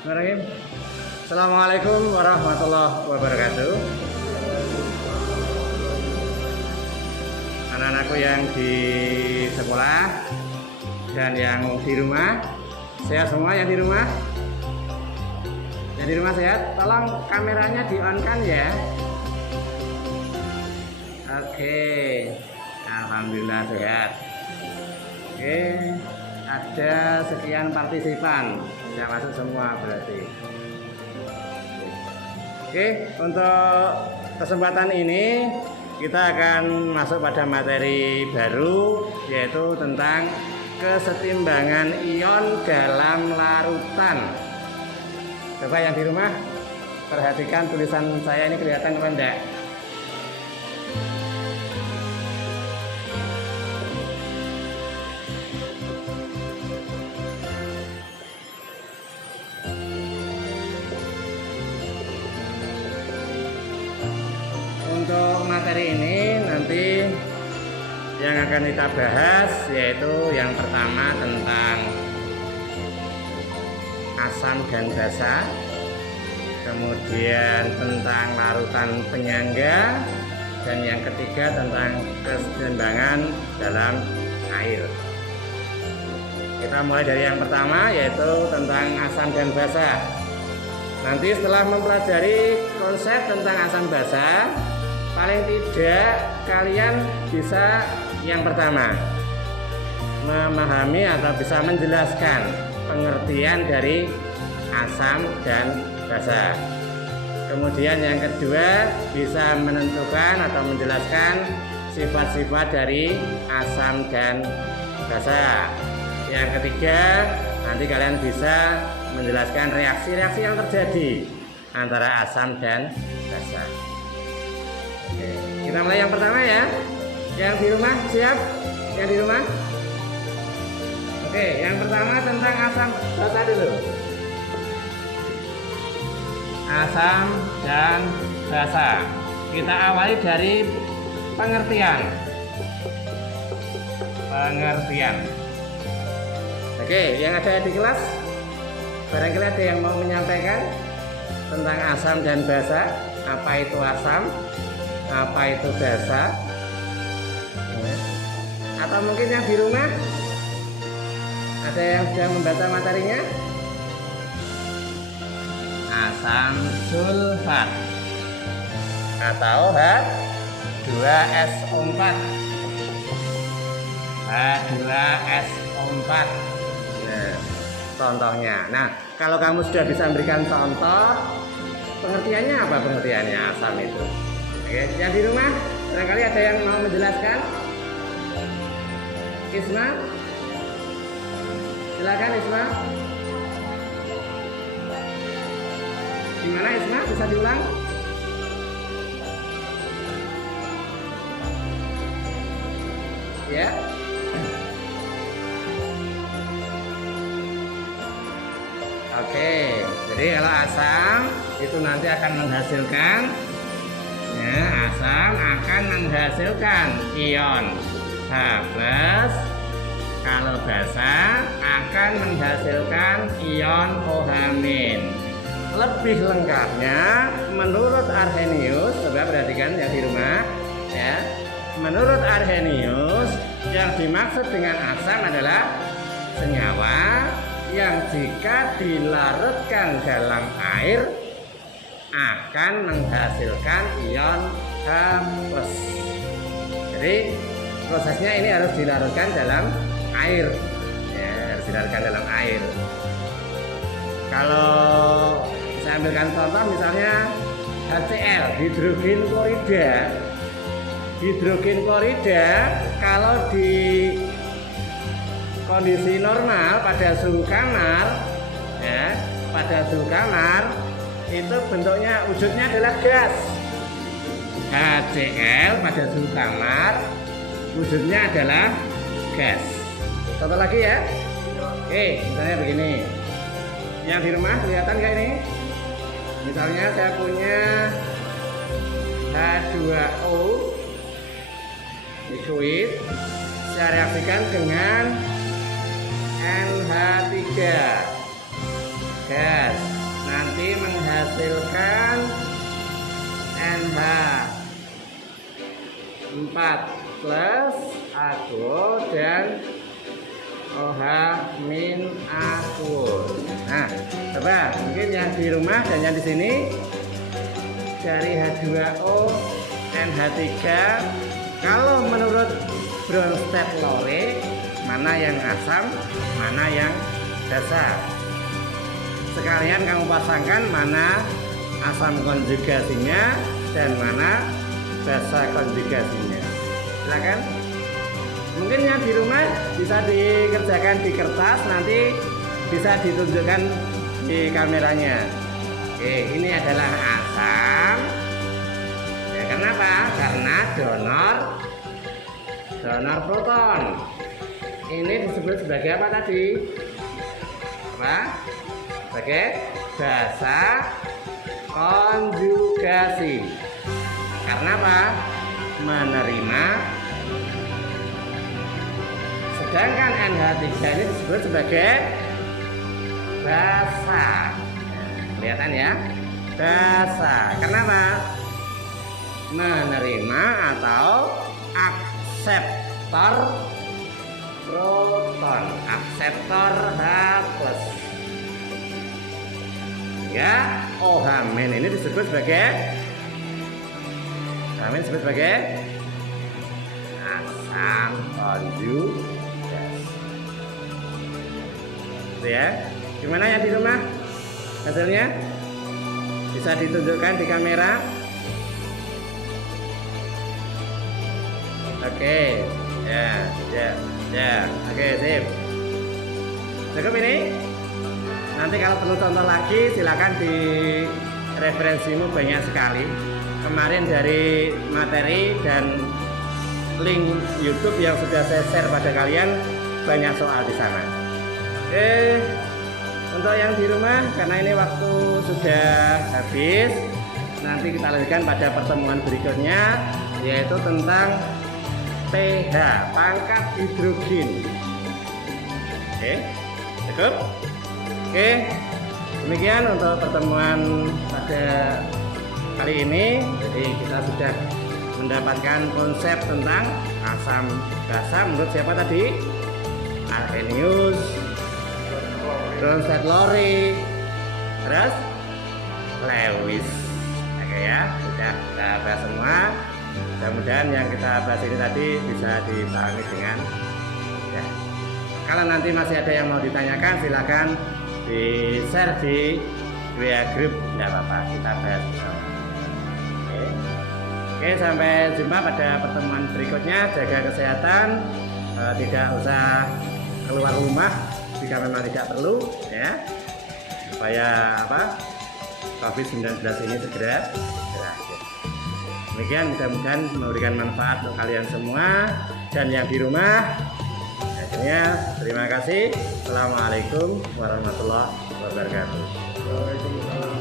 Bismillahirrahmanirrahim. Assalamualaikum warahmatullahi wabarakatuh. Anak-anakku yang di sekolah dan yang di rumah, sehat semua yang di rumah? Yang di rumah sehat? Tolong kameranya di-on-kan ya. Oke, alhamdulillah sehat. Oke, ada sekian partisipan yang masuk semua berarti. Oke, untuk kesempatan ini kita akan masuk pada materi baru, yaitu tentang kesetimbangan ion dalam larutan. Coba yang di rumah perhatikan tulisan saya ini, kelihatan apa enggak? Untuk materi ini nanti yang akan kita bahas yaitu yang pertama tentang asam dan basa, kemudian tentang larutan penyangga, dan yang ketiga tentang kesetimbangan dalam air. Kita mulai dari yang pertama yaitu tentang asam dan basa. Nanti setelah mempelajari konsep tentang asam basa, paling tidak kalian bisa yang pertama memahami atau bisa menjelaskan pengertian dari asam dan basa. Kemudian yang kedua bisa menentukan atau menjelaskan sifat-sifat dari asam dan basa. Yang ketiga nanti kalian bisa menjelaskan reaksi-reaksi yang terjadi antara asam dan basa. Oke, kita mulai yang pertama ya. Yang di rumah siap? Yang di rumah? Oke, yang pertama tentang asam basa dulu. Asam dan basa. Kita awali dari pengertian. Oke, yang ada di kelas, barangkali ada yang mau menyampaikan tentang asam dan basa. Apa itu asam? Apa itu basa? Atau mungkin yang di rumah ada yang sudah membaca materinya? Asam sulfat atau H2SO4. H2SO4. Nah, contohnya. Nah, kalau kamu sudah bisa memberikan contoh, pengertiannya apa pengertiannya asam itu? Oke, yang di rumah barangkali ada yang mau menjelaskan? Isma, silakan Isma. Gimana Isma? Bisa diulang? Ya. Oke, jadi kalau asam itu nanti akan menghasilkan, ya, asam akan menghasilkan ion H+. Kalau basa akan menghasilkan ion OH-. Lebih lengkapnya menurut Arrhenius, coba perhatikan yang di rumah ya. Menurut Arrhenius, yang dimaksud dengan asam adalah senyawa yang jika dilarutkan dalam air akan menghasilkan ion H+. Jadi prosesnya ini harus dilarutkan dalam air, ya, harus dilarutkan dalam air. Kalau saya ambilkan contoh misalnya HCl, hidrogen klorida. Hidrogen klorida kalau di kondisi normal pada suhu kamar, ya, pada suhu kamar itu bentuknya, wujudnya adalah gas. HCl pada suhu kamar wujudnya adalah gas. Contoh lagi ya. Oke, misalnya begini. Yang di rumah kelihatan nggak ini? Misalnya saya punya H2O liquid, saya reaksikan dengan NH3. gas, nanti menghasilkan NH4 plus aquo dan OH min aquo. Nah, coba mungkin yang di rumah dan yang di sini dari H2O NH3, kalau menurut Bronsted-Lowry mana yang asam, mana yang basa. Sekalian kamu pasangkan mana asam konjugasinya dan mana basa konjugasinya. Silakan. Mungkin yang di rumah bisa dikerjakan di kertas, nanti bisa ditunjukkan di kameranya. Oke, ini adalah asam. Ya, kenapa? Karena donor proton. Ini disebut sebagai apa tadi? Apa? Sebagai basa konjugasi. Karena apa? Menerima. Sedangkan NH3 ini disebut sebagai basa. Kelihatan ya? Basa. Kenapa? Menerima atau akseptor proton, akseptor H+. Ya, OH min ini disebut sebagai asam konjugasi. Ya, gimana ya di rumah hasilnya? Bisa ditunjukkan di kamera. Oke, ya, oke, sip. Cukup ini. Nanti kalau perlu contoh lagi, silakan di referensimu banyak sekali. Kemarin dari materi dan link YouTube yang sudah saya share pada kalian, banyak soal di sana. Oke, untuk yang di rumah, karena ini waktu sudah habis, nanti kita lanjutkan pada pertemuan berikutnya, yaitu tentang pH, pangkat hidrogen. Oke, cukup. Oke, demikian untuk pertemuan pada kali ini. Jadi kita sudah mendapatkan konsep tentang asam basa menurut siapa tadi? Arrhenius, Bronsted-Lowry, terus Lewis. Oke ya, sudah kita bahas semua. Mudah-mudahan yang kita bahas ini tadi bisa dipahami dengan ya. Kalau nanti masih ada yang mau ditanyakan, silakan di share di WA group, tidak apa-apa, kita bahas bersama. Oke, sampai jumpa pada pertemuan berikutnya. Jaga kesehatan, tidak usah keluar rumah jika memang tidak perlu, ya, supaya COVID-19 ini segera berakhir. Demikian, mudah-mudahan memberikan manfaat untuk kalian semua dan yang di rumah. Akhirnya, terima kasih. Assalamualaikum warahmatullahi wabarakatuh. Waalaikumsalam.